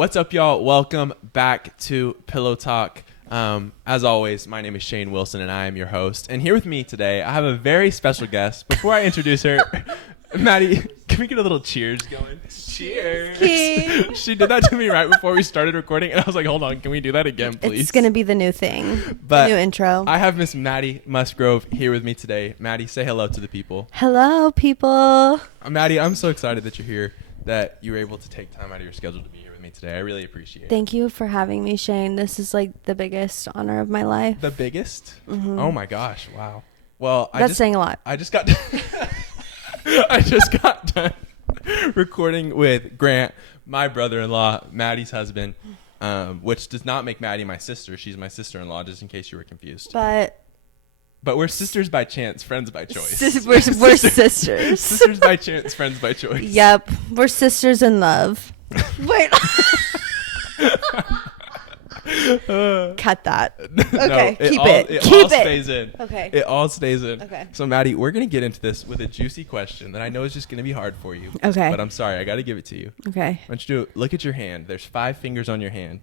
What's up, y'all? Welcome back to Pillow Talk. As always, my name is Shane Wilson, and I am your host. And here with me today, I have a very special guest. Before I introduce her, Maddie, can we get a little cheers going? Cheers! She did that to me right before we started recording, and I was like, hold on, can we do that again, please? It's going to be the new thing, but the new intro. I have Miss Maddie Musgrove here with me today. Maddie, say hello to the people. Hello, people. Maddie, I'm so excited that you're here, that you were able to take time out of your schedule to be here with me today. I really appreciate it. Thank you for having me, Shane. This is like the biggest honor of my life. The biggest? Mm-hmm. Oh my gosh, wow. Well, That's saying a lot. I just got done recording with Grant, my brother-in-law, Maddie's husband, which does not make Maddie my sister. She's my sister-in-law, just in case you were confused. But we're sisters by chance, friends by choice. We're sisters. Sisters by chance, friends by choice. Yep. We're sisters in love. Wait. Cut that. Okay. It all stays in. Okay. It all stays in. Okay. So, Maddie, we're going to get into this with a juicy question that I know is just going to be hard for you. Okay. But I'm sorry. I got to give it to you. Okay. I want you to look at your hand. There's 5 fingers on your hand.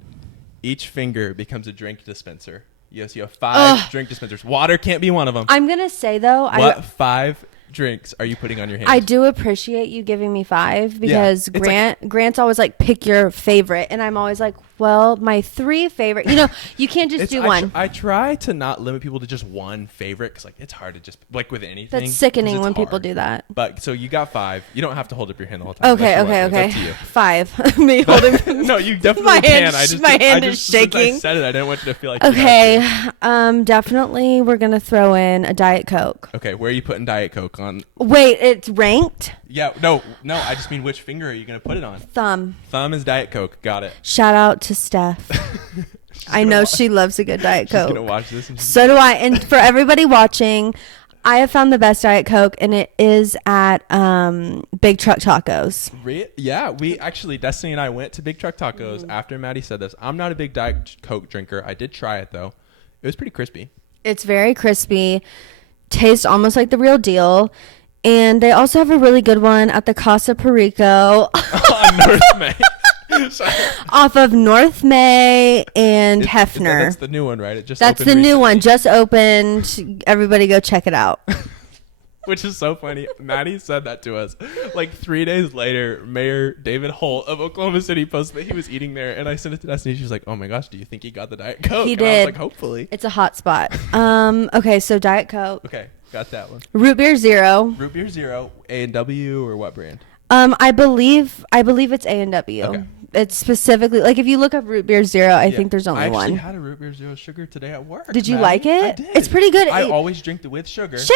Each finger becomes a drink dispenser. Yes, you have 5 drink dispensers. Water can't be one of them. I'm going to say, though. What 5 drinks are you putting on your hand? I do appreciate you giving me 5 because Grant's always like, pick your favorite. And I'm always like, well, my 3 favorite. You know, you can't just do one. I try to not limit people to just one favorite because, like, it's hard to just, like, with anything. That's sickening when people do that. But, so you got 5. You don't have to hold up your hand the whole time. Okay. It's up to you. 5. Me holding. No, you definitely can. My hand is shaking. Since I said it, I didn't want you to feel like okay. Definitely we're going to throw in a Diet Coke. Okay, where are you putting Diet Coke on? Wait, it's ranked? Yeah, no, I just mean which finger are you going to put it on? Thumb. Thumb is Diet Coke. Got it. Shout out to Steph. I know she loves a good Diet Coke. She's going to watch this. So do I. And for everybody watching, I have found the best Diet Coke, and it is at Big Truck Tacos. Yeah, we actually, Destiny and I went to Big Truck Tacos after Maddie said this. I'm not a big Diet Coke drinker. I did try it, though. It was pretty crispy. It's very crispy. Tastes almost like the real deal. And they also have a really good one at the Casa Perico. On North May. Off of North May and Hefner. That's the new one, right? That's the new one. Just opened. Everybody go check it out. Which is so funny. Maddie said that to us. Like 3 days later, Mayor David Holt of Oklahoma City posted that he was eating there. And I sent it to Destiny. She was like, oh my gosh, do you think he got the Diet Coke? He and did. I was like, hopefully. It's a hot spot. Okay, so Diet Coke. Okay, got that one. Root Beer Zero. Root Beer Zero, A&W, or what brand? I believe it's A&W. Okay. It's specifically, like, if you look up Root Beer Zero, I think there's only one. I actually had a Root Beer Zero sugar today at work. Did you Maddie. like it? I did. It's pretty good. I always drink it with sugar. Shane,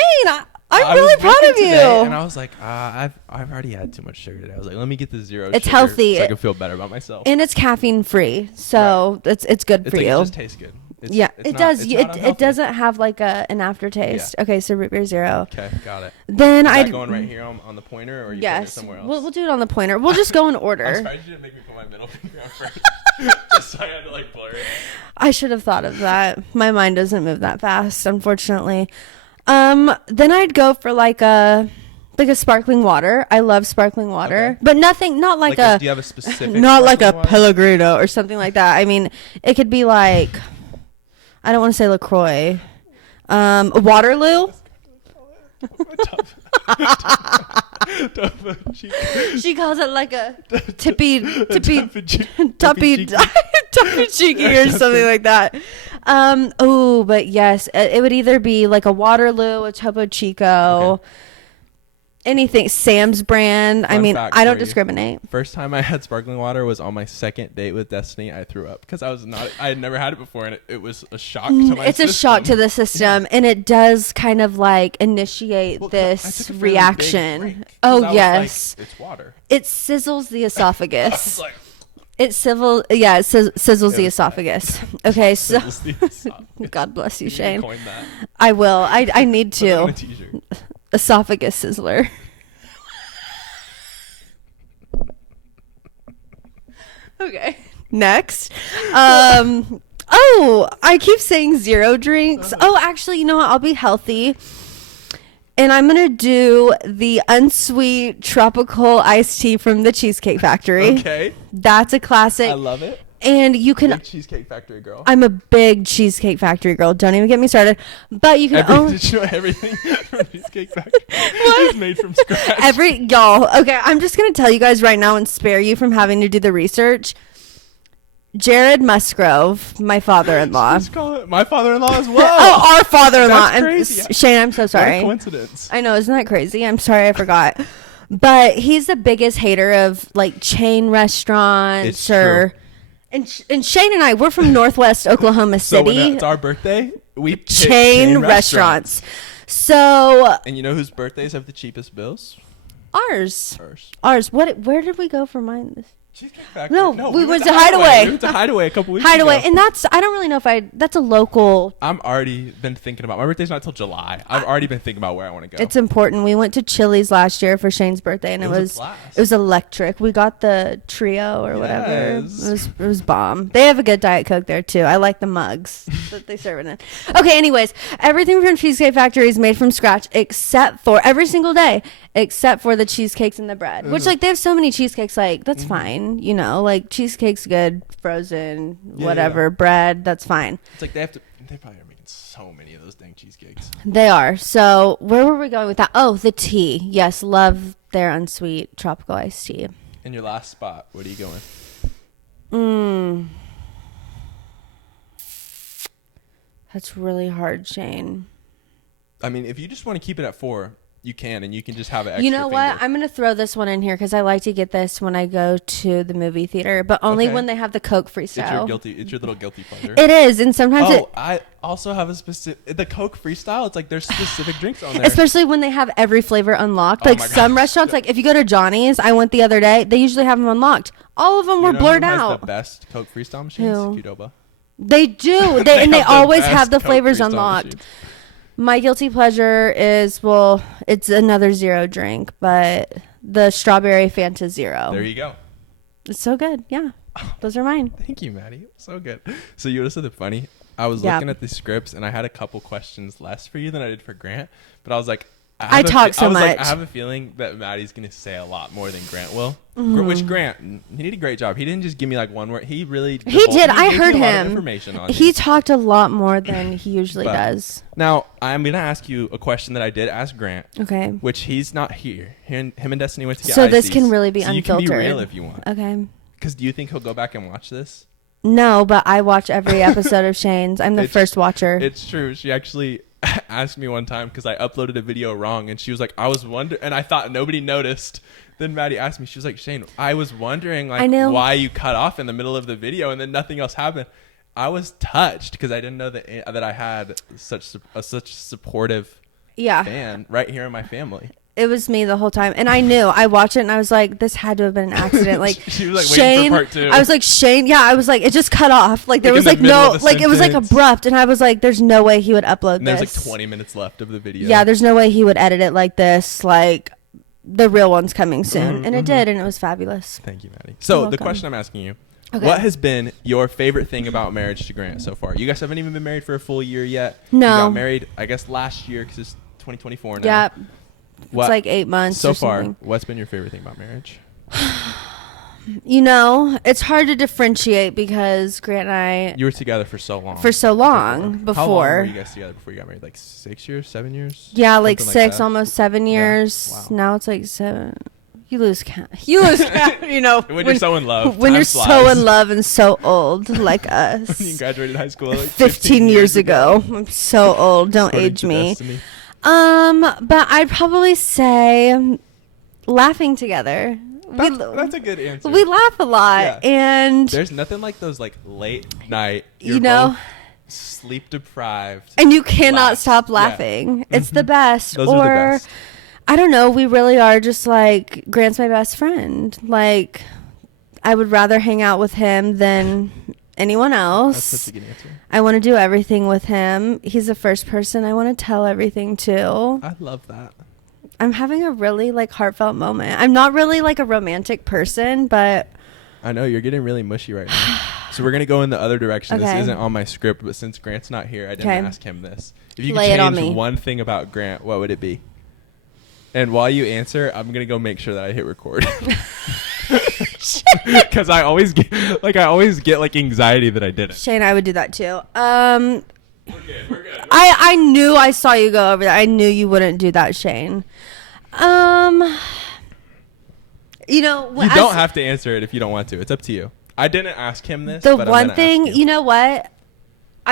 I'm really proud of you. Today, and I was like, I've already had too much sugar today. I was like, let me get the zero. It's sugar healthy. So I can feel better about myself. And it's caffeine free, so it's good for you. It just tastes good. It does. It doesn't have like an aftertaste. Yeah. Okay, so Root Beer Zero. Okay, got it. Then Is that going right here on the pointer, or are you putting it somewhere else? We'll do it on the pointer. We'll just go in order. I'm surprised you didn't make me put my middle finger on first. Just so I had to like blur it. I should have thought of that. My mind doesn't move that fast, unfortunately. Then I'd go for like a sparkling water. I love sparkling water, but not like a. Do you have a specific? Not like a water? Pellegrino or something like that. I mean, it could be like, I don't want to say LaCroix, Waterloo. She calls it like a tippy cheeky or something like that. But yes, it would either be like a Waterloo, a Topo Chico, anything, Sam's brand. I mean, I don't discriminate. First time I had sparkling water was on my second date with Destiny. I threw up because I had never had it before, and it was a shock to my system. It's a shock to the system, and it does kind of like initiate this reaction. Oh yes, like, it's water. It sizzles the esophagus. It sizzles the esophagus. Okay, so God bless you, Shane. Coin that. I will. I need to. Put it on a t-shirt. Esophagus sizzler. Okay. Next. I keep saying zero drinks. Oh, actually, you know what? I'll be healthy. And I'm going to do the unsweet tropical iced tea from the Cheesecake Factory. Okay. That's a classic. I love it. And you can... Big Cheesecake Factory girl. I'm a big Cheesecake Factory girl. Don't even get me started. But you can Did you know everything from Cheesecake Factory is made from scratch? Y'all. Okay, I'm just going to tell you guys right now and spare you from having to do the research. Jared Musgrove, my father-in-law. Just call it my father-in-law as well. Oh, our father-in-law. That's crazy. Shane, I'm so sorry. What a coincidence. I know, isn't that crazy? I'm sorry, I forgot. But he's the biggest hater of like chain restaurants. It's true. And Shane and I, we're from Northwest Oklahoma City. So when it's our birthday, we pick chain restaurants. So. And you know whose birthdays have the cheapest bills? Ours. Where did we go for mine? Cheesecake Factory. No, we went to Hideaway. We went to Hideaway a couple weeks ago. And I don't really know if that's a local. I'm already been thinking about, my birthday's not till July. I've already been thinking about where I want to go. It's important. We went to Chili's last year for Shane's birthday, and it was electric. We got the trio or whatever. It was bomb. They have a good Diet Coke there too. I like the mugs that they serve it in. Okay, anyways, everything from Cheesecake Factory is made from scratch except for every single day, except for the cheesecakes and the bread. Which like they have so many cheesecakes, like that's fine. You know, like cheesecake's good, frozen, whatever, bread, that's fine. It's like they probably are making so many of those dang cheesecakes. They are. So where were we going with that? Oh, the tea. Yes, love their unsweet tropical iced tea. In your last spot, what are you going? That's really hard, Shane. I mean, if you just want to keep it at 4, you can, and you can just have it extra. You know what? I'm going to throw this one in here because I like to get this when I go to the movie theater, but only when they have the Coke Freestyle. It's your little guilty pleasure. It is, and sometimes I also have the Coke Freestyle. It's like there's specific drinks on there. Especially when they have every flavor unlocked. Like some restaurants, like if you go to Johnny's, I went the other day, they usually have them unlocked. All of them were blurred out. Who has the best Coke Freestyle machines? Qdoba. They do. They always have the flavors unlocked. Machines. My guilty pleasure is, it's another zero drink, but the strawberry Fanta Zero. There you go. It's so good. Yeah. Those are mine. Thank you, Maddie. So good. So you know something funny? I was looking at the scripts, and I had a couple questions less for you than I did for Grant, but I was like, I talk so much. I have a feeling that Maddie's going to say a lot more than Grant will. Which Grant, he did a great job. He didn't just give me like one word. He really did. I heard him. Information on he talked a lot more than he usually does. Now, I'm going to ask you a question that I did ask Grant. Okay. Which he's not here. Him and Destiny went to get So ices, this can really be unfiltered. You can be real if you want. Okay. Because do you think he'll go back and watch this? No, but I watch every episode of Shane's. I'm the first watcher. It's true. She actually asked me one time because I uploaded a video wrong, and she was like, I was wondering, and I thought nobody noticed. Then Maddie asked me, she was like, Shane, I was wondering why you cut off in the middle of the video and then nothing else happened. I was touched because I didn't know that I had such a supportive fan right here in my family. It was me the whole time, and I knew. I watched it, and I was like, "This had to have been an accident." Like she was like Shane, waiting for part 2. I was like, Shane. Yeah, I was like, it just cut off. Like there was like no, like it was like abrupt, and I was like, "There's no way he would upload and this." There's like 20 minutes left of the video. Yeah, there's no way he would edit it like this. Like the real one's coming soon, and it did, and it was fabulous. Thank you, Maddie. So the question I'm asking you. Okay. What has been your favorite thing about marriage to Grant so far? You guys haven't even been married for a full year yet. No. You got married, I guess, last year because it's 2024 now. Yeah. It's like 8 months so or far. Something. What's been your favorite thing about marriage? You know, it's hard to differentiate because Grant and I... You were together for so long. Before. How long were you guys together before you got married? Like 6 years, 7 years? Yeah, like 6, almost 7 years. Yeah. Wow. Now it's like 7. You lose count. You know. when you're so in love. When you're so in love and so old, like us. When you graduated high school like 15 years ago. I'm so old. Don't age me. Destiny. But I'd probably say laughing together. That's a good answer. We laugh a lot, and there's nothing like those like late night. You know, both sleep deprived, and you cannot stop laughing. Yeah. It's the best. Those are the best. I don't know. We really are just like Grant's my best friend. Like I would rather hang out with him than anyone else. That's such a good answer. I want to do everything with him. He's the first person I want to tell everything to. I love that. I'm having a really like heartfelt moment. I'm not really like a romantic person, but I know you're getting really mushy right now. So we're going to go in the other direction. Okay. This isn't on my script, but since Grant's not here, I didn't ask him this. If you could change one thing about Grant, what would it be? And while you answer, I'm going to go make sure that I hit record. Because I always get like anxiety that I didn't. Shane, I would do that too. We're good. I knew I saw you go over there. I knew you wouldn't do that, Shane. You know, you don't have to answer it if you don't want to. It's up to you. I didn't ask him this. The but one thing, you know what?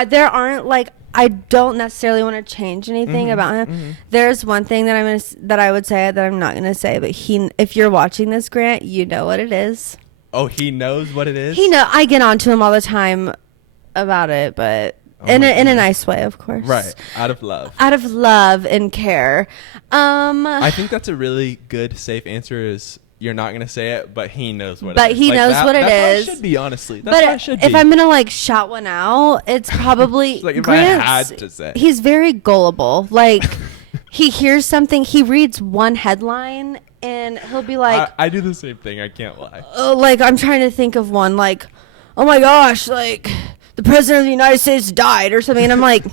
There aren't like, I don't necessarily want to change anything about him. Mm-hmm. There's one thing that I would say that I'm not gonna say, but if you're watching this, Grant, you know what it is. Oh, he knows what it is. I get on to him all the time about it, but in a nice way, of course. Right, out of love. Out of love and care. I think that's a really good, safe answer. Is you're not gonna say it, but he knows what it is. But he knows what it is. That's how it should be, honestly. That's how it should be. If I'm gonna like shout one out, it's probably like if Grant's, I had to say. He's very gullible. Like he hears something, he reads one headline, and he'll be like, I do the same thing. I can't lie. Like I'm trying to think of one, like, oh my gosh, like the president of the United States died or something, and I'm like,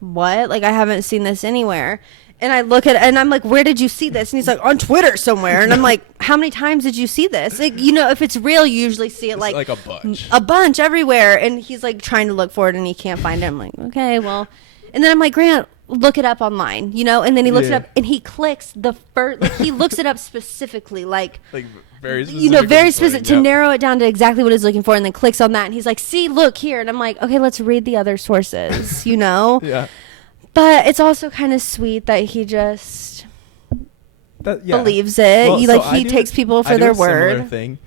what? Like I haven't seen this anywhere. And I look at it and I'm like, where did you see this? And he's like, on Twitter somewhere. And I'm like, how many times did you see this? Like, you know, if it's real, you usually see it like a bunch. A bunch everywhere. And he's like trying to look for it and he can't find it. I'm like, okay, well. And then I'm like, Grant, look it up online, you know? And then he looks it up and he clicks the first, like he looks it up specifically, like very specific. You know, very specific to narrow it down to exactly what he's looking for, and then clicks on that. And he's like, see, look here. And I'm like, okay, let's read the other sources, you know? Yeah. But it's also kind of sweet that he just believes it. Well, he takes people for their word. Similar thing.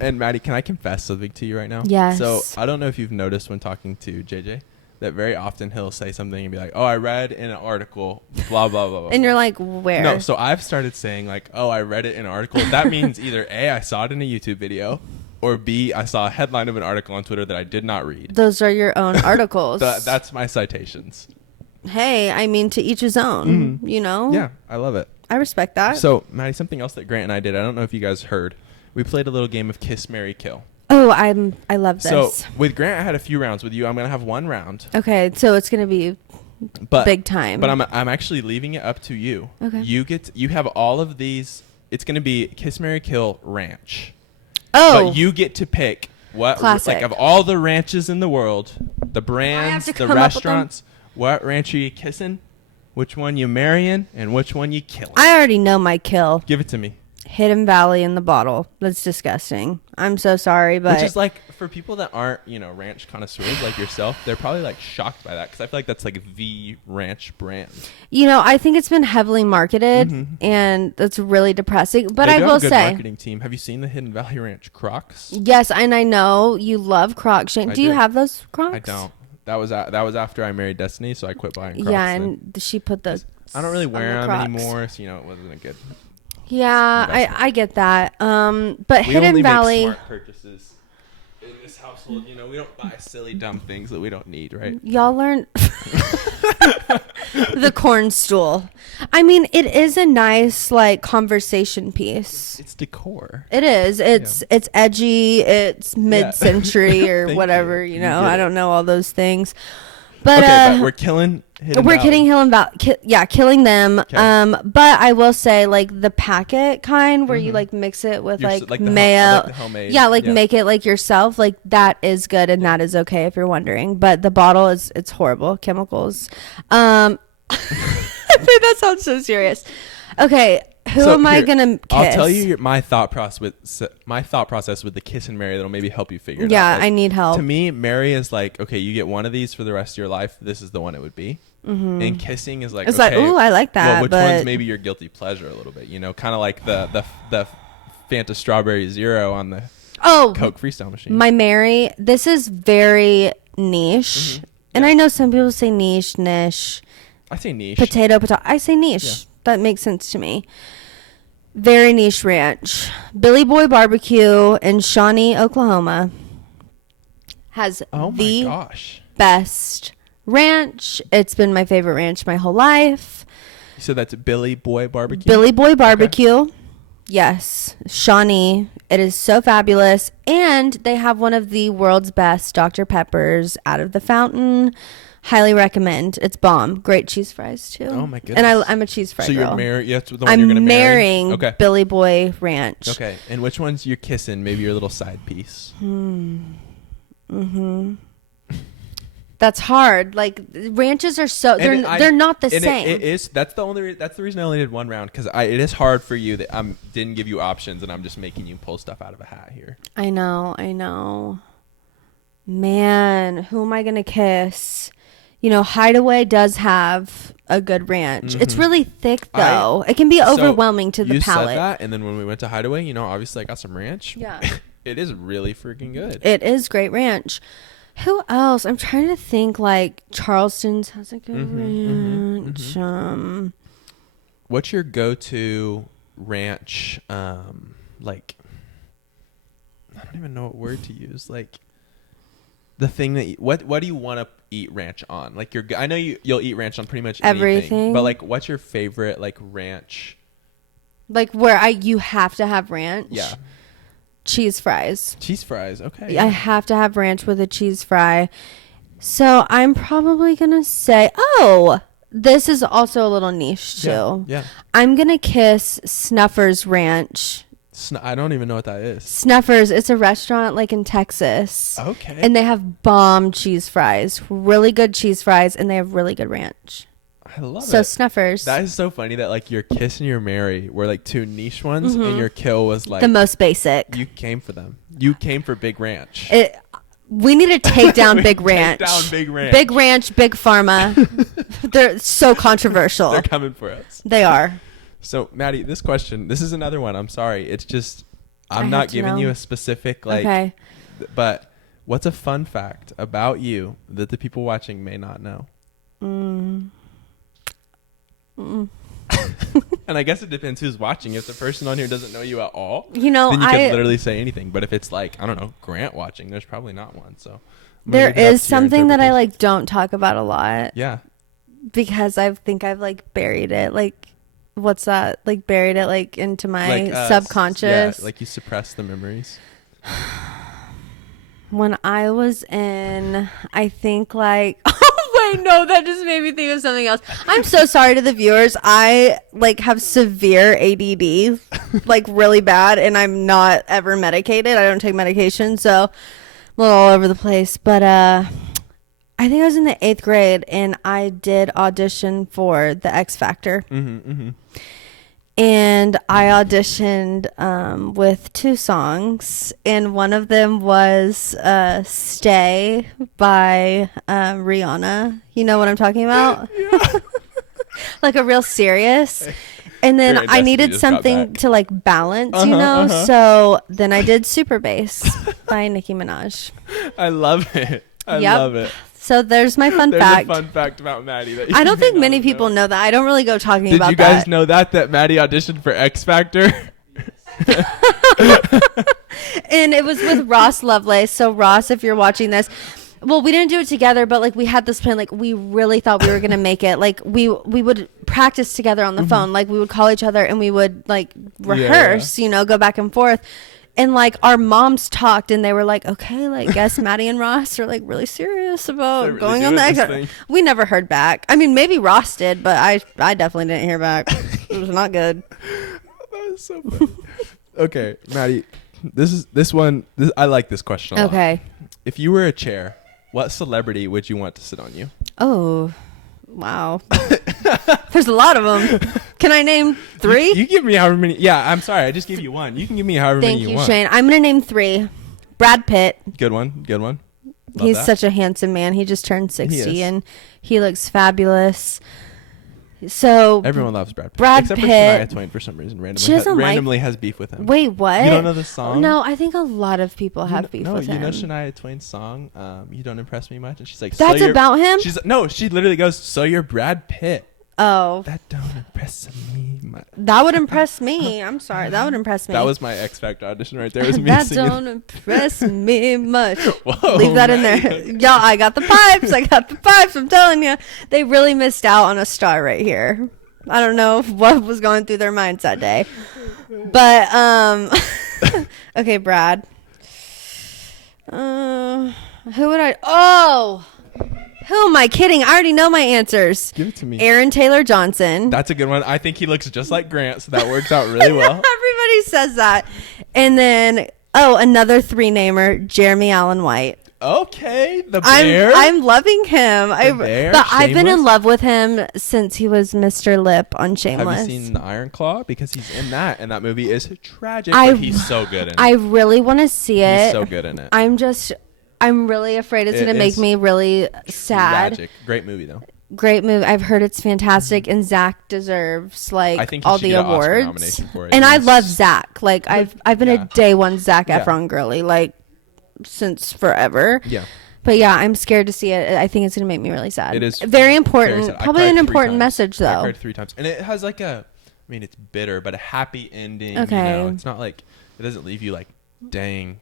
And Maddie, can I confess something to you right now? Yes. So I don't know if you've noticed when talking to JJ that very often he'll say something and be like, "Oh, I read in an article, blah blah blah." And you're like, "Where?" No. So I've started saying like, "Oh, I read it in an article." That means either A, I saw it in a YouTube video, or B, I saw a headline of an article on Twitter that I did not read. Those are your own articles. That's my citations. Hey, I mean, to each his own, you know? Yeah, I love it. I respect that. So, Maddie, something else that Grant and I did, I don't know if you guys heard, we played a little game of Kiss, Marry, Kill. Oh, I love this. So, with Grant, I had a few rounds. With you, I'm going to have one round. Okay, so it's going to be big time. But I'm actually leaving it up to you. Okay. You have all of these. It's going to be Kiss, Marry, Kill ranch. Oh. But you get to pick what, classic. Like, of all the ranches in the world, the brands, the restaurants, what ranch are you kissing, which one you marrying, and which one you killing? I already know my kill. Give it to me. Hidden Valley in the bottle. That's disgusting. I'm so sorry, but... Which is like, for people that aren't, ranch connoisseurs like yourself, they're probably like shocked by that because I feel like that's like the ranch brand. I think it's been heavily marketed and that's really depressing. But I will say... marketing team. Have you seen the Hidden Valley Ranch Crocs? Yes, and I know you love Crocs. Do you have those Crocs? I don't. That was after I married Destiny, so I quit buying Crocs. Yeah, and she put the... I don't really wear them anymore, so it wasn't a good... Yeah, I get that. But Hidden Valley... We only make smart purchases in this household. We don't buy silly, dumb things that we don't need, right? Y'all learn... The corn stool. I mean, it is a nice, like, conversation piece. It's decor. It is. It's edgy. It's mid-century or whatever, I don't know all those things. But, but we're killing Hidden Valley. Killing them. Okay. But I will say, like, the packet kind where you, like, mix it with, like mayo. The homemade. Yeah, make it, like, yourself. Like, that is good and that is okay if you're wondering. But the bottle it's horrible. Chemicals. I think that sounds so serious. Okay. Who am I gonna kiss? I'll tell you my thought process with the kiss and marry that'll maybe help you figure it out. Yeah, Like, I need help. To me, marry is like, okay, you get one of these for the rest of your life. This is the one it would be. And kissing is like, it's okay, like, ooh, I like that. Well, which but one's maybe your guilty pleasure a little bit? Kind of like the Fanta Strawberry Zero on the Coke Freestyle machine. My Mary, this is very niche, and I know some people say niche. I say niche. Potato. I say niche. Yeah. That makes sense to me. Very niche ranch. Billy Boy Barbecue in Shawnee, Oklahoma has best ranch. It's been my favorite ranch my whole life. So that's Billy Boy Barbecue? Billy Boy Barbecue. Okay. Yes, Shawnee. It is so fabulous. And they have one of the world's best Dr. Peppers out of the fountain. Highly recommend. It's bomb. Great cheese fries too. Oh my goodness. And I'm a cheese fry girl. So you're married? That's the one you're gonna marry? I'm marrying Billy Boy Ranch. Okay. And which one's you're kissing? Maybe your little side piece. That's hard. Like ranches are so they're not the same. It is. That's the reason I only did one round because it is hard for you that I didn't give you options and I'm just making you pull stuff out of a hat here. I know. Man, who am I gonna kiss? You know, Hideaway does have a good ranch. Mm-hmm. It's really thick though. It can be overwhelming to the palate. You said that, and then when we went to Hideaway, you know, obviously I got some ranch. Yeah. It is really freaking good. It is great ranch. Who else? I'm trying to think. Like Charleston's has a good ranch. What's your go-to ranch? Like, I don't even know what word to use. Like, the thing that what do you want to eat ranch on? Like, I know you'll eat ranch on pretty much everything. But like, what's your favorite like ranch? Like where you have to have ranch. Yeah. Cheese fries. Cheese fries, okay. I have to have ranch with a cheese fry. So I'm probably going to say, this is also a little niche too. Yeah. I'm going to kiss Snuffers Ranch. I don't even know what that is. Snuffers, it's a restaurant like in Texas. Okay. And they have bomb cheese fries, really good cheese fries, and they have really good ranch. I love it. So Snuffers. That is so funny that like your kiss and your marry were like two niche ones and your kill was like the most basic. You came for them. You came for Big Ranch. We need to take down Big Ranch. Take down Big Ranch. Big Ranch, Big Pharma. They're so controversial. They're coming for us. They are. So Maddie, this is another one. I'm sorry. It's just I'm not giving you a specific like but what's a fun fact about you that the people watching may not know? And I guess it depends who's watching. If the person on here doesn't know you at all, you know, then you can literally say anything. But if it's like, I don't know, Grant watching, there's probably not one. So there is something that I like don't talk about a lot. Yeah. Because I think I've like buried it. Like, what's that? Like buried it like into my subconscious. Yeah, like you suppress the memories. When I was in, I think like, wait, no, that just made me think of something else. I'm so sorry to the viewers. I like have severe ADD, like really bad, and I'm not ever medicated. I don't take medication, so I'm a little all over the place. But I think I was in the 8th grade, and I did audition for the X Factor. And I auditioned with 2 songs, and one of them was Stay by Rihanna. You know what I'm talking about? Like a real serious. And then I needed something to like balance, you know? So then I did Super Bass by Nicki Minaj. I love it. I love it. So there's my fun fact. There's a fun fact about Maddie. That I don't think many people know that. I don't really go talking about that. Did you guys know that Maddie auditioned for X Factor? And it was with Ross Lovelace. So Ross, if you're watching this, well, we didn't do it together, but like we had this plan. Like we really thought we were gonna make it. Like we would practice together on the phone. Like we would call each other and we would like rehearse. You know, go back and forth. And like our moms talked and they were like, okay, like guess Maddie and Ross are like really serious about really going on the exit. We never heard back. I mean, maybe Ross did, but I definitely didn't hear back. It was not good. That was so funny. Okay, Maddie, I like this question a lot. Okay. If you were a chair, what celebrity would you want to sit on you? Oh, wow. There's a lot of them. Can I name 3? You give me however many. Yeah, I'm sorry. I just gave you one. You can give me however many you want. Thank you, Shane. I'm going to name 3. Brad Pitt. Good one. Love He's that. such a handsome man. He just turned 60 and he looks fabulous. So everyone loves Brad Pitt. Except Pitt. For Shania Twain for some reason randomly has beef with him. Wait, what? You don't know the song? No, I think a lot of people have beef with him. No, you know Shania Twain's song, You Don't Impress Me Much? And she's like, that's about him? She literally goes, so you're Brad Pitt. Oh. That don't impress me much. That would impress me. I'm sorry. That would impress me. That was my X Factor audition right there. It was me that singing. Don't impress me much. Whoa, leave that in there. Y'all, I got the pipes. I'm telling you. They really missed out on a star right here. I don't know what was going through their minds that day. But okay, Brad. Who would I? Oh, who am I kidding? I already know my answers. Give it to me. Aaron Taylor Johnson. That's a good one. I think he looks just like Grant, so that works out really well. Everybody says that. And then, another 3-namer, Jeremy Allen White. Okay, the bear. I'm loving him. Bear, but I've been in Shameless? love with him since he was Mr. Lip on Shameless. Have you seen the Iron Claw? Because he's in that, and that movie is tragic, but he's so good in it. I really want to see it. He's so good in it. I'm really afraid it's going to make me really sad. Tragic. Great movie, though. Great movie. I've heard it's fantastic, and Zach deserves I think he all should the get an Oscar awards. nomination for it. And I love Zach. Like I've been a day one Zach Yeah. Efron girly, like since forever. Yeah. But yeah, I'm scared to see it. I think it's gonna make me really sad. It is very important. sad. I Probably cried an 3 important times. message though. I cried 3 times, and it has like it's bitter, but a happy ending. Okay. You know? It's not like it doesn't leave you like, dang.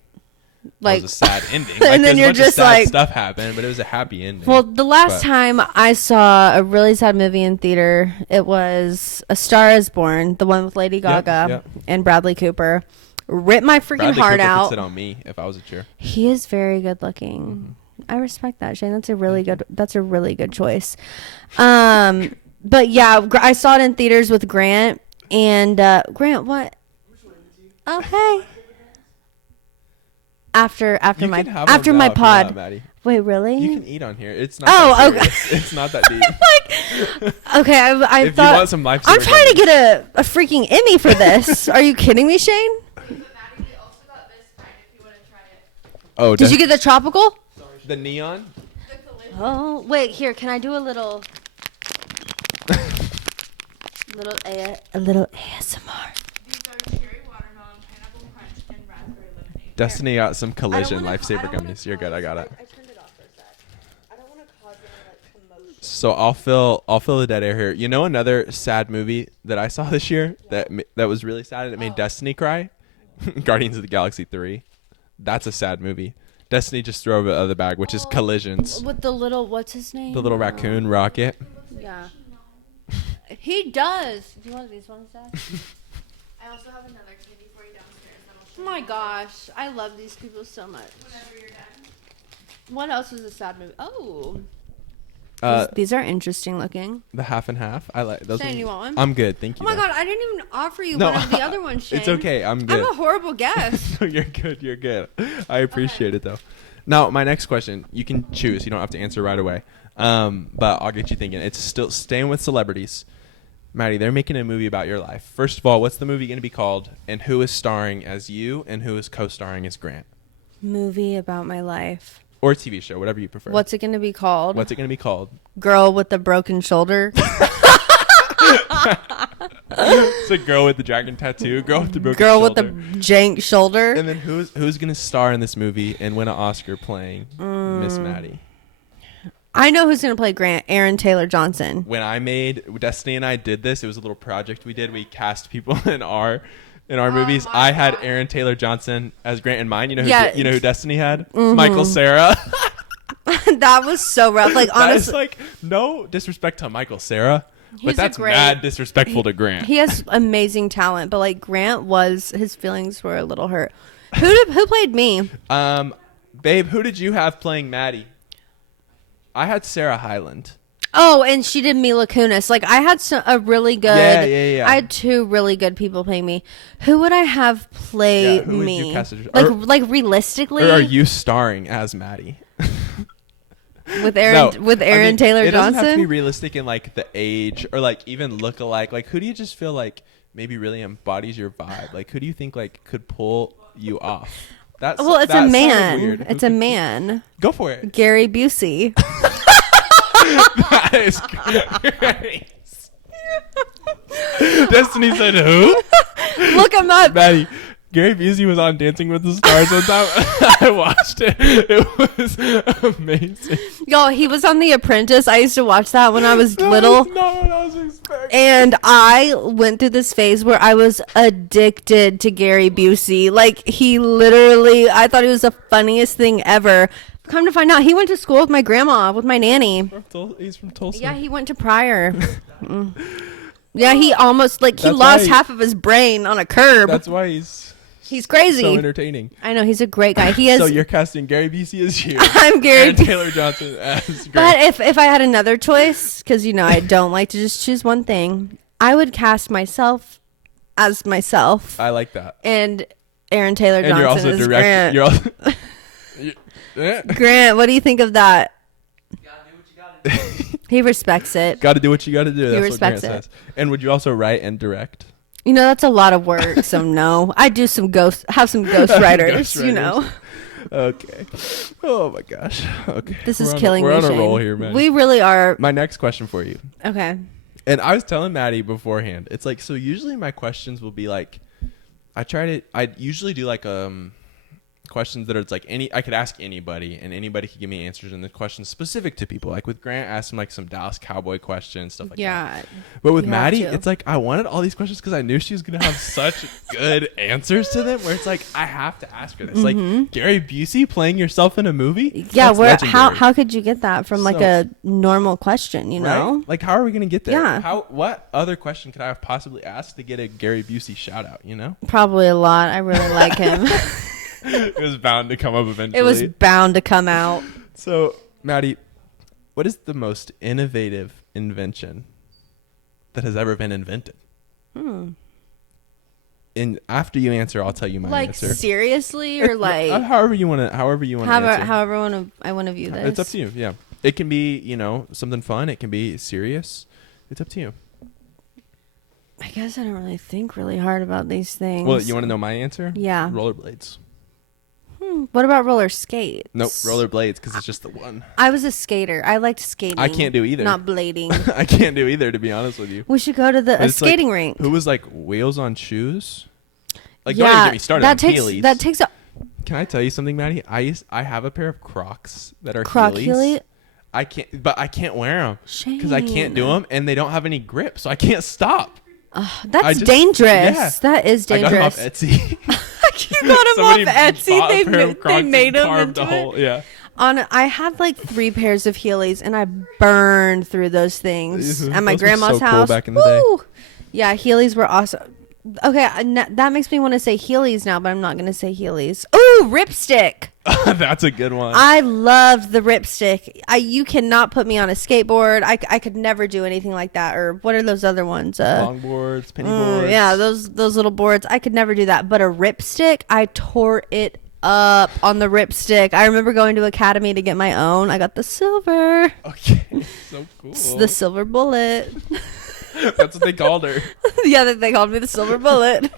Like, that was a sad ending. and then you're just like, stuff happened, but it was a happy ending. Well, the last time I saw a really sad movie in theater, it was A Star Is Born, the one with Lady Gaga and Bradley Cooper. Ripped my freaking Bradley heart Cooper out. could sit on me if I was a chair. He is very good looking. I respect that, Shane. That's a really good choice. But yeah, I saw it in theaters with Grant. And Grant, what? Oh, hey. After my pod. Maddie. Wait, really? You can eat on here. It's not. Oh, that serious. It's not that deep. Okay, I if thought you want some I'm trying to get a freaking Emmy for this. Are you kidding me, Shane? Oh, did you get the tropical? The neon? Oh, wait, here, can I do a little ASMR? Destiny got some Collision Lifesaver gummies. You're good. I got it. I turned it off for a sec. I don't want to cause any commotion. So I'll fill the dead air here. You know another sad movie that I saw this year that was really sad and it made Destiny cry? Guardians of the Galaxy 3. That's a sad movie. Destiny just threw over the other bag, which is Collisions. With the little, what's his name? The little raccoon Rocket. Yeah. He does. Do you want these ones, Dad? I also have another candy for you downstairs. Oh my gosh, I love these people so much. Whenever you're done. What else is a sad movie? Oh, these are interesting looking. The half and half. I like those. Shane, you want one? I'm good, thank you. Oh my god, I didn't even offer you No, one of the other ones, Shane. It's okay. I'm good. I'm a horrible guest. No, you're good. You're good. I appreciate it though. Now, my next question, you can choose. You don't have to answer right away. But I'll get you thinking. It's still staying with celebrities. Maddie, they're making a movie about your life. First of all, what's the movie going to be called? And who is starring as you? And who is co-starring as Grant? Movie about my life. Or a TV show, whatever you prefer. What's it going to be called? What's it going to be called? Girl with the broken shoulder. It's a girl with the dragon tattoo. Girl with the broken Girl shoulder. with the jank shoulder. And then who's going to star in this movie and win an Oscar playing Miss Maddie? I know who's going to play Grant. Aaron Taylor Johnson. When Destiny and I did this, it was a little project we did. We cast people in our movies. I had Aaron Taylor Johnson as Grant in mine. You know who Destiny had? Michael Cera. That was so rough. Like, honestly. That is like, no disrespect to Michael Cera, but that's great, mad disrespectful to Grant. He has amazing talent, but like Grant his feelings were a little hurt. Who played me? Babe, who did you have playing Maddie? I had Sarah Hyland. Oh, and she did Mila Kunis. Like, I had a really good. Yeah. I had 2 really good people playing me. Who would I have play who would me? you cast like realistically, or are you starring as Maddie? with Aaron Taylor Johnson? It doesn't have to be Johnson? realistic in like the age or like even look alike. Like, who do you just feel like maybe really embodies your vibe? Like, who do you think like could pull you off? It's a sounded man. Weird. It's a man. Go for it. Gary Busey. That is great. Destiny said who? Look him up. Maddie. Gary Busey was on Dancing with the Stars one time. I watched it. It was amazing. Yo, he was on The Apprentice. I used to watch that when I was little. That's not what I was expecting. And I went through this phase where I was addicted to Gary Busey. Like, he literally, I thought he was the funniest thing ever. Come to find out, he went to school with my grandma, with my nanny. He's from Tulsa. Yeah, he went to Pryor. Yeah, he almost he That's lost why- half of his brain on a curb. That's why he's He's crazy. so entertaining. I know, he's a great guy. He is. So you're casting Gary Busey as you. I'm Gary and Taylor Johnson as Grant. But if I had another choice, because I don't like to just choose one thing, I would cast myself as myself, I like that. and Aaron Taylor And you're Johnson also as direct. Grant. You're also. Yeah. Grant, what do you think of that? You gotta do what you gotta do. He respects it. Got to do what you got to do. That's what Grant respects it. says. And would you also write and direct? That's a lot of work, so no. I do have some ghost writers, Okay. Oh my gosh. Okay. This We're is on killing We're me, on a Shane. roll here, man. We really are. My next question for you. Okay. And I was telling Maddie beforehand. It's like, so usually my questions will be like, I usually do like questions that are, it's like I could ask anybody and anybody could give me answers, and the questions specific to people. Like with Grant, I asked him like some Dallas Cowboy questions, stuff like that. Yeah. But with You have Maddie, to. it's like I wanted all these questions because I knew she was gonna have such good answers to them. Where it's like I have to ask her this. Like Gary Busey playing yourself in a movie. Yeah, That's how legendary. could you get that from like So- a normal question, Right? Like how are we gonna get there? Yeah. What other question could I have possibly asked to get a Gary Busey shout out? Probably a lot. I really like him. It was bound to come up eventually. It was bound to come out. So, Maddie, what is the most innovative invention that has ever been invented? And after you answer, I'll tell you my Like answer. seriously, or like however you want to answer. however I want to view this. It's up to you. Yeah, it can be something fun. It can be serious. It's up to you. I guess I don't really think really hard about these things. Well, you want to know my answer? Yeah. Rollerblades. What about roller skates? Nope, rollerblades because it's just the one. I was a skater. I liked skating. I can't do either. Not blading. I can't do either, to be honest with you. We should go to a It's like, skating rink. Who was like wheels on shoes? Like, don't even get me started on Heelys. That takes a Can I tell you something, Maddie? I have a pair of Crocs that are Croc Heelys. Heelys? I can't wear them because I can't do Shane. them, and they don't have any grip, so I can't stop. That's just- dangerous. yeah. That is I got them off dangerous. Etsy. You got them Somebody off Etsy. bought a pair of Crocs They and made them carved into a whole, it. yeah. I had like 3 pairs of Heelys, and I burned through those things Ew, at my those were grandma's so cool house. back in the day. Woo! Yeah, Heelys were awesome. Okay, that makes me want to say Heelys now, but I'm not going to say Heelys. Ooh, Ripstick. That's a good one. I loved the Ripstick. You cannot put me on a skateboard. I could never do anything like that. Or what are those other ones? Longboards, penny boards. Yeah, those little boards. I could never do that. But a Ripstick, I tore it up on the Ripstick. I remember going to Academy to get my own. I got the silver. Okay, so cool. The silver bullet. That's what they called her. Yeah, they called me the silver bullet.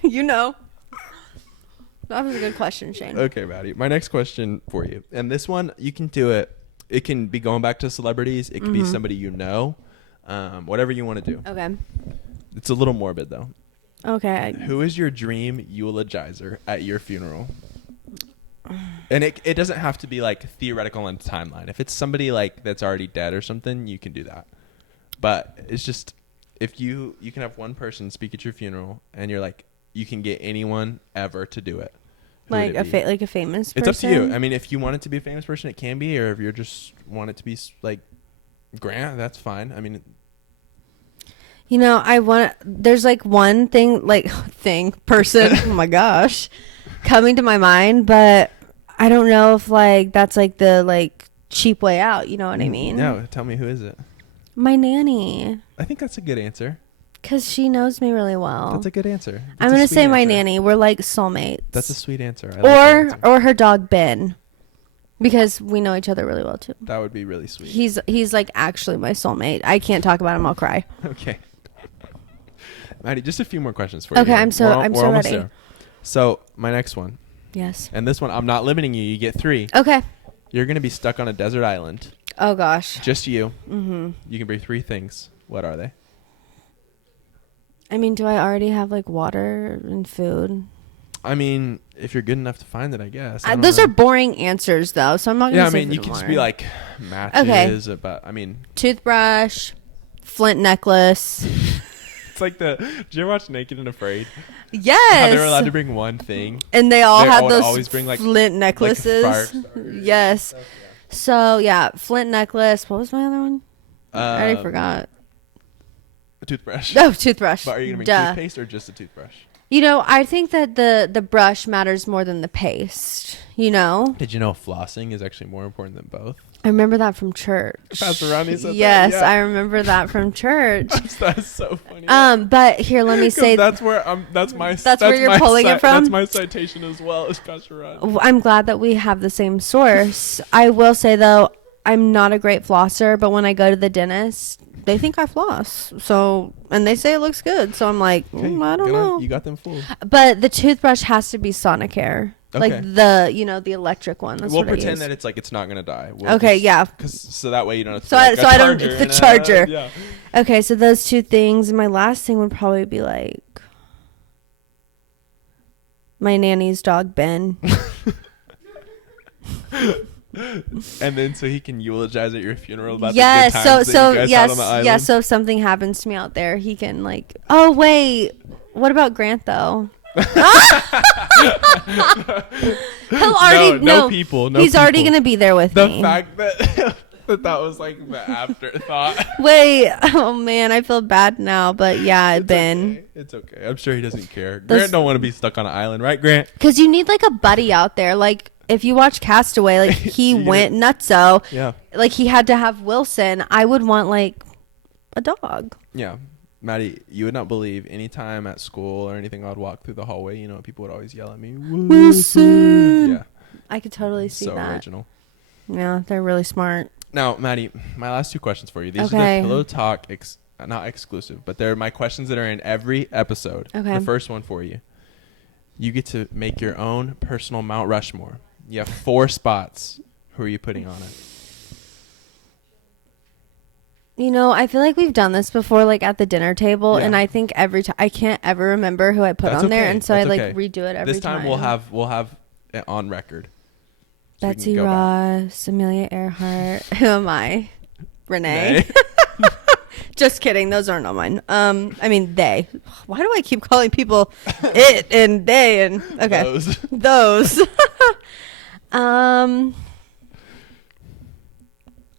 That was a good question, Shane. Okay, Maddie. My next question for you, and this one you can do it. It can be going back to celebrities. It can be somebody whatever you want to do. Okay. It's a little morbid though. Okay. Who is your dream eulogizer at your funeral? And it doesn't have to be like theoretical on timeline. If it's somebody like that's already dead or something, you can do that. But it's just if you can have one person speak at your funeral, and you're like you can get anyone ever to do it. Who would Like it be? like a famous person. It's up to you. I mean, if you want it to be a famous person, it can be, or if you just want it to be like Grant, that's fine. I mean, there's like one thing, person, oh my gosh, coming to my mind, but I don't know if like that's like the like cheap way out, you know what I mean? No, tell me, who is it? My nanny, I think that's a good answer. because she knows me really well. That's a good answer. That's I'm a going to sweet say my answer. nanny. We're like soulmates. That's a sweet answer. I like that answer. Or her dog Ben, because we know each other really well too. That would be really sweet. He's like actually my soulmate. I can't talk about him. I'll cry. Okay. Maddie, just a few more questions for you. Okay, here. I'm so almost ready. there. So my next one, Yes. and this one, I'm not limiting you. You get 3. Okay. You're going to be stuck on a desert island. Oh gosh. Just you. Mm-hmm. You can bring 3 things. What are they? I mean, do I already have like water and food? I mean, if you're good enough to find it, I guess. I don't Those know. are boring answers though, so I'm not gonna Yeah, I say mean, you food can and just be water. like matches, but I mean, Toothbrush, flint necklace. it's like did you ever watch Naked and Afraid? Yes. How they were allowed to bring one thing. And they all They had would those always bring, like- flint necklaces. fire starters. Yes. So yeah, flint necklace. What was my other one? I already Um, forgot. toothbrush. Oh, toothbrush. But are you gonna make Duh. toothpaste or just a toothbrush? You know, I think that the brush matters more than the paste. You know. Did you know flossing is actually more important than both? I remember that from church. Pastor Ronnie said yes, that. Yeah. I remember that from church. That's so funny. But here, let me say that's where that's where you're pulling it from? That's my citation as well as Pastor Ronnie. I'm glad that we have the same source. I will say though, I'm not a great flosser, but when I go to the dentist, they think I floss. So, and they say it looks good. So I'm like, I don't know. You got them fooled. But the toothbrush has to be Sonicare. Okay. Like the electric one. That's We'll what I pretend use. that it's like it's not gonna die. Okay, yeah. So that way you don't have to. So put, I- like, so a I don't- charger the in it. charger. Yeah. Okay, so those two things. And my last thing would probably be like my nanny's dog, Ben. And then so he can eulogize at your funeral about Yes, the good so times that you guys had on the yes, island. yeah, so if something happens to me out there, he can like, oh wait, what about Grant though? He'll already no people. No he's already people. gonna be there with The me. fact that that was like the afterthought. Wait, oh man, I feel bad now, but yeah, Ben. Okay. It's okay. I'm sure he doesn't care. Those- Grant don't want to be stuck on an island, right, Grant? Because you need like a buddy out there. Like if you watch Castaway, like he You went nutso. Yeah. Like he had to have Wilson. I would want like a dog. Yeah. Maddie, you would not believe any time at school or anything I'd walk through the hallway, you know, people would always yell at me, Wilson. Yeah. I could totally see So that. original. Yeah, they're really smart. Now, Maddie, my last two questions for you. These Okay. are the Pillow Talk, not exclusive, but they're my questions that are in every episode. Okay. The first one for you. You get to make your own personal Mount Rushmore. You have 4 spots. Who are you putting on it? You know, I feel like we've done this before, like at the dinner table, Yeah. and I think every time I can't ever remember who I put That's on there, okay. and so That's I like okay. redo it every This time we'll have it on record. So we can Betsy go back. Ross, Amelia Earhart. Who am I? Renee. Nay. Just kidding. Those aren't all mine. I mean they. Why do I keep calling people it and they and okay those?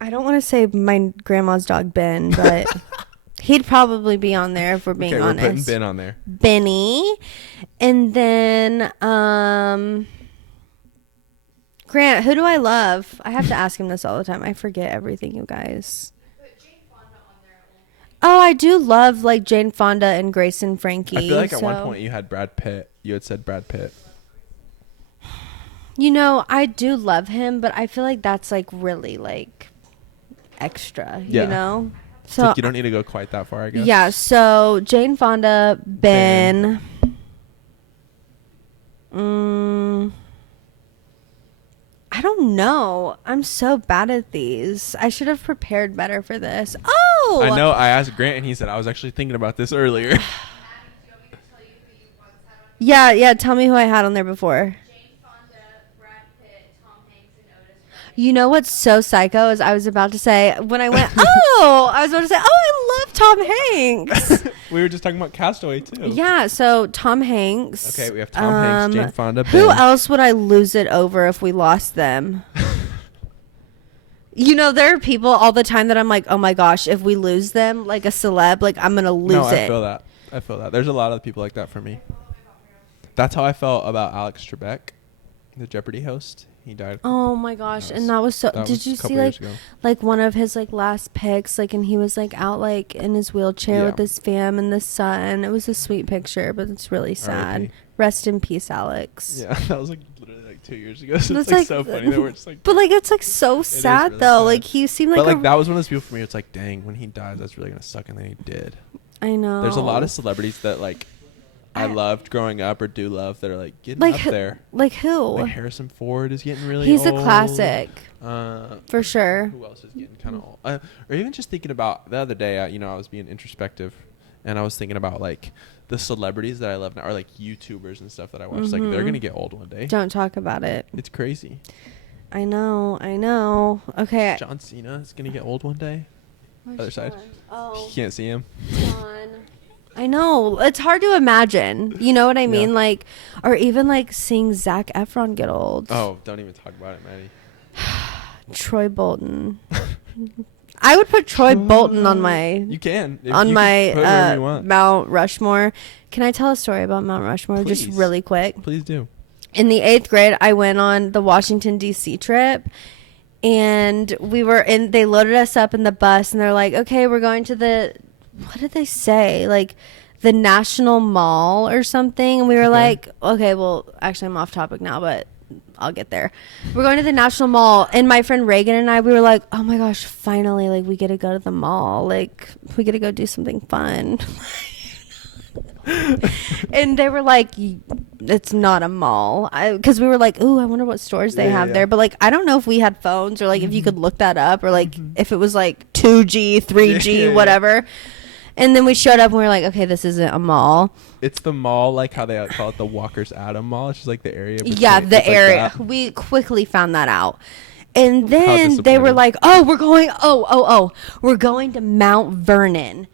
I don't want to say my grandma's dog Ben, but he'd probably be on there if we're being Okay, we're putting honest. Ben on there. Benny, and then Grant. Who do I love? I have to ask him this all the time. I forget everything, you guys. Oh, I do love like Jane Fonda and Grace and Frankie. I feel like at one point you had Brad Pitt. You had said Brad Pitt. You know, I do love him, but I feel like that's like really like extra, Yeah. you know? It's So like you don't need to go quite that far, I guess. yeah, so Jane Fonda, Ben. I don't know. I'm so bad at these. I should have prepared better for this. Oh! I know. I asked Grant, and he said I was actually thinking about this earlier. Maddie, do you want me to tell you who you once had on? Yeah, tell me who I had on there before. Jane Fonda, Brad Pitt, Tom Hanks, and Otis Redding. You know what's so psycho is I was about to say, when I went, I was about to say, I love Tom Hanks. We were just talking about Castaway too. Yeah, so Tom Hanks. Okay, we have Tom Hanks, Jane Fonda, Who Ben. else would I lose it over if we lost them? You know, there are people all the time that I'm like, oh my gosh, if we lose them, like a celeb, like I'm going to lose No, I it. feel that. I feel that. There's a lot of people like that for me. That's how I felt about Alex Trebek, the Jeopardy host. He died. Oh my gosh, and that was so. that Did was you a couple see years like ago. like one of his like last picks, like, and he was like out like in his wheelchair Yeah. with his fam and the sun. It was a sweet picture, but it's really sad. R.I.P. Rest in peace, Alex. Yeah, that was like literally like 2 years ago. So That's it's like like- so funny that we're just like. But like it's like so sad really though. sad. Like he seemed like, But like a, that was one of those people for me. It's like, dang, when he dies, that's really gonna suck, and then he did. I know. There's a lot of celebrities that like I loved growing up or do love that are like getting like up who, there. like who? Like Harrison Ford is getting really He's old. a classic Who for sure. else is getting kind of old? Or even just thinking about the other day, I was being introspective, and I was thinking about like the celebrities that I love now, or like YouTubers and stuff that I watch. Like they're gonna get old one day. Don't talk about it. It's crazy. I know. Okay. John Cena is gonna get old one day. Other side. Oh. You can't see him. I know. It's hard to imagine. You know what I mean? Yeah. Like, or even like seeing Zac Efron get old. Oh, don't even talk about it, Maddie. Troy Bolton. I would put Troy Bolton on my You can. on You my can put whatever you want. Mount Rushmore. Can I tell a story about Mount Rushmore just Please. really quick? Please do. In the 8th grade, I went on the Washington D.C. trip, and they loaded us up in the bus, and they're like, okay, we're going to what did they say? Like the National Mall or something. And we were like, okay, well, actually I'm off topic now, but I'll get there. We're going to the National Mall, and my friend Reagan and I, we were like, oh my gosh, finally, like we get to go to the mall. Like we get to go do something fun. And they were like, it's not a mall, because we were like, ooh, I wonder what stores they have there. But like, I don't know if we had phones, or like if you could look that up, or like if it was like 2G 3G whatever. And then we showed up and we were like, okay, this isn't a mall. It's the mall, like how they call it the Walker's Adam Mall. It's just like the area. Yeah, the area. Like we quickly found that out. And then they were like, oh, we're going to Mount Vernon.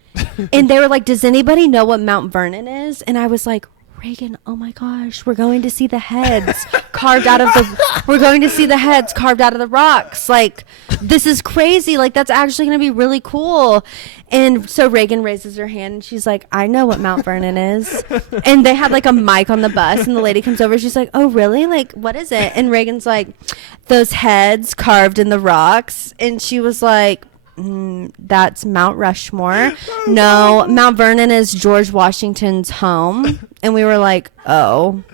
And they were like, does anybody know what Mount Vernon is? And I was like, Reagan, oh my gosh, we're going to see the heads carved out of the rocks. Like, this is crazy. Like, that's actually going to be really cool. And so Reagan raises her hand and she's like, I know what Mount Vernon is. And they had like a mic on the bus, and the lady comes over. She's like, oh, really? Like, what is it? And Reagan's like, those heads carved in the rocks. And she was like, that's Mount Rushmore. No, Mount Vernon is George Washington's home. And we were like, oh.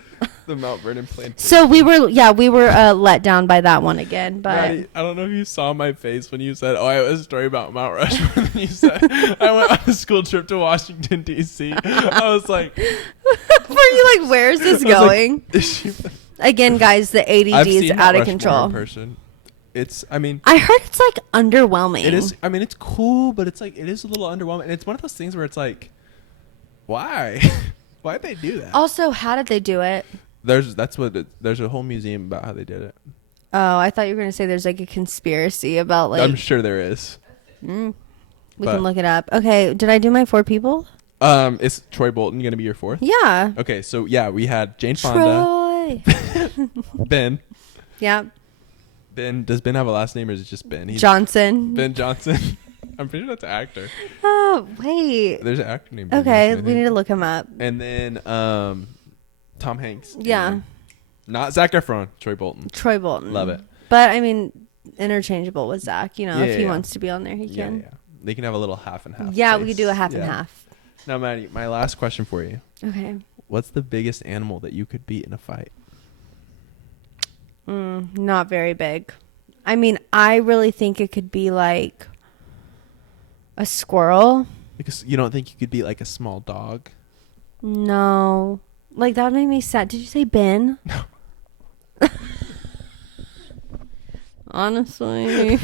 The Mount Vernon plantation. So we were let down by that one again. But Maddie, I don't know if you saw my face when you said, oh, I have a story about Mount Rushmore. And you said, I went on a school trip to Washington, D.C. I was like. were you like, where is this going? Like, Again, guys, the ADD is out of control. In person. I heard it's like underwhelming. It is. I mean, it's cool, but it's like, it is a little underwhelming. And it's one of those things where it's like, why? Why'd they do that? Also, how did they do it? There's a whole museum about how they did it. Oh, I thought you were going to say there's like a conspiracy about like. I'm sure there is. We can look it up. Okay, did I do my 4 people? Is Troy Bolton going to be your 4th? Yeah. Okay, so yeah, we had Jane Fonda. Troy. Ben. Yeah. Ben, does Ben have a last name or is it just Ben? Johnson. Ben Johnson. I'm pretty sure that's an actor. Oh, wait. There's an actor named Ben Okay, Johnson, we need to look him up. And then Tom Hanks. Yeah. Not Zac Efron, Troy Bolton. Troy Bolton. Love it. But, I mean, interchangeable with Zach. You know, Yeah, if he yeah. wants to be on there, he can. Yeah. They can have a little half and half. Yeah, face. we could do a half and Yeah. half. Now, Maddie, my last question for you. Okay. What's the biggest animal that you could beat in a fight? Not very big. I mean, I really think it could be like a squirrel. Because you don't think you could beat like a small dog? No. Like, that would make me sad. Did you say Ben? No. Honestly.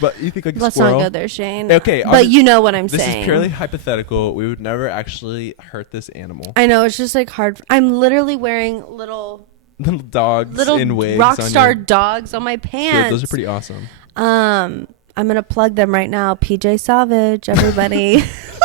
But you think like a Let's squirrel? not go there, Shane. Okay. But you know what I'm this saying. is purely hypothetical. We would never actually hurt this animal. I know, it's just like hard. I'm literally wearing little Little dogs in wigs rock on star your- dogs on my pants. Sure, those are pretty awesome. I'm gonna plug them right now. PJ Savage, everybody.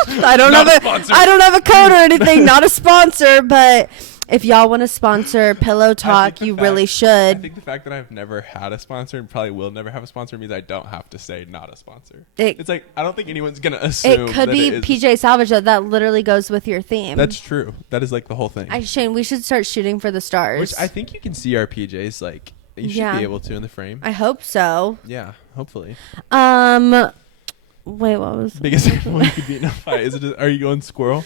I don't Not have a sponsor. I don't have a code or anything. Not a sponsor, but if y'all want to sponsor Pillow Talk, you really I should. think the fact that I've never had a sponsor and probably will never have a sponsor means I don't have to say not a sponsor. It- It's like I don't think anyone's gonna assume It could that be it is. PJ Salvage. That literally goes with your theme. That's true. That is like the whole thing. Shane, we should start shooting for the stars. Which I think you can see our PJs like you should Yeah. be able to in the frame. I hope so. Yeah, hopefully. Wait, what was Biggest animal you could beat in a fight. Is it? Are you going squirrel?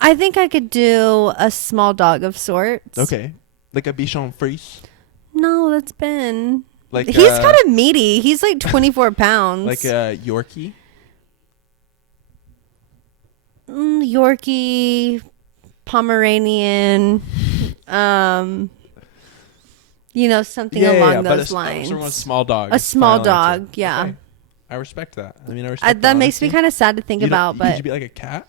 I think I could do a small dog of sorts. Okay, like a Bichon Frise. No, that's Ben. Like He's kind of meaty. He's like 24 pounds. like a Yorkie. Yorkie, Pomeranian, something along those lines. So we're going small dog. A small Final answer. dog, yeah. Okay. I respect that. I mean, I respect That makes me kind of sad to think about, Could but you be like a cat?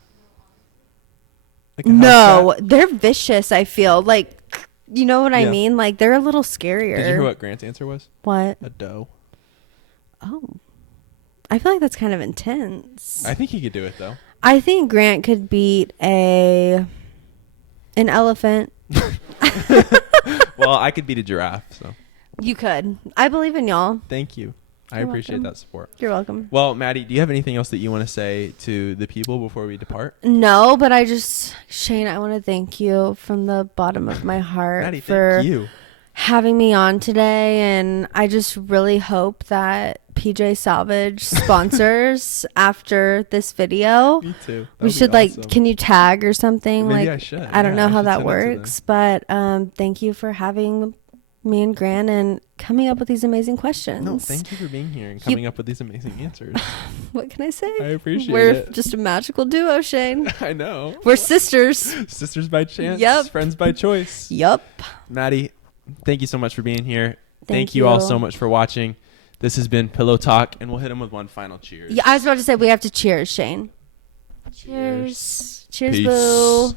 Like a house no, cat? they're vicious. I feel like, you know what I Yeah. mean? Like, they're a little scarier. Did you hear what Grant's answer was? What? A doe. Oh, I feel like that's kind of intense. I think he could do it though. I think Grant could beat an elephant. Well, I could beat a giraffe. So You could. I believe in y'all. thank you. I You're appreciate welcome. that support. You're welcome. Well, Maddie, do you have anything else that you want to say to the people before we depart? No, but Shane, I want to thank you from the bottom of my heart Maddie, for thank you. having me on today. And I just really hope that PJ Salvage sponsors after this video. Me too. We should can you tag or something? Maybe like I should. I don't Yeah, know I how should that send it to them. works, but thank you for having me and Gran and coming up with these amazing questions. No, thank you for being here and coming up with these amazing answers. What can I say? I appreciate We're it. just a magical duo, Shane. I know. We're sisters. Sisters by chance. Yep. Friends by choice. Yup. Maddie, thank you so much for being here. Thank you all you. so much for watching. This has been Pillow Talk, and we'll hit them with one final cheers. Yeah, I was about to say we have to cheers, Shane. Cheers. Cheers, Peace. boo.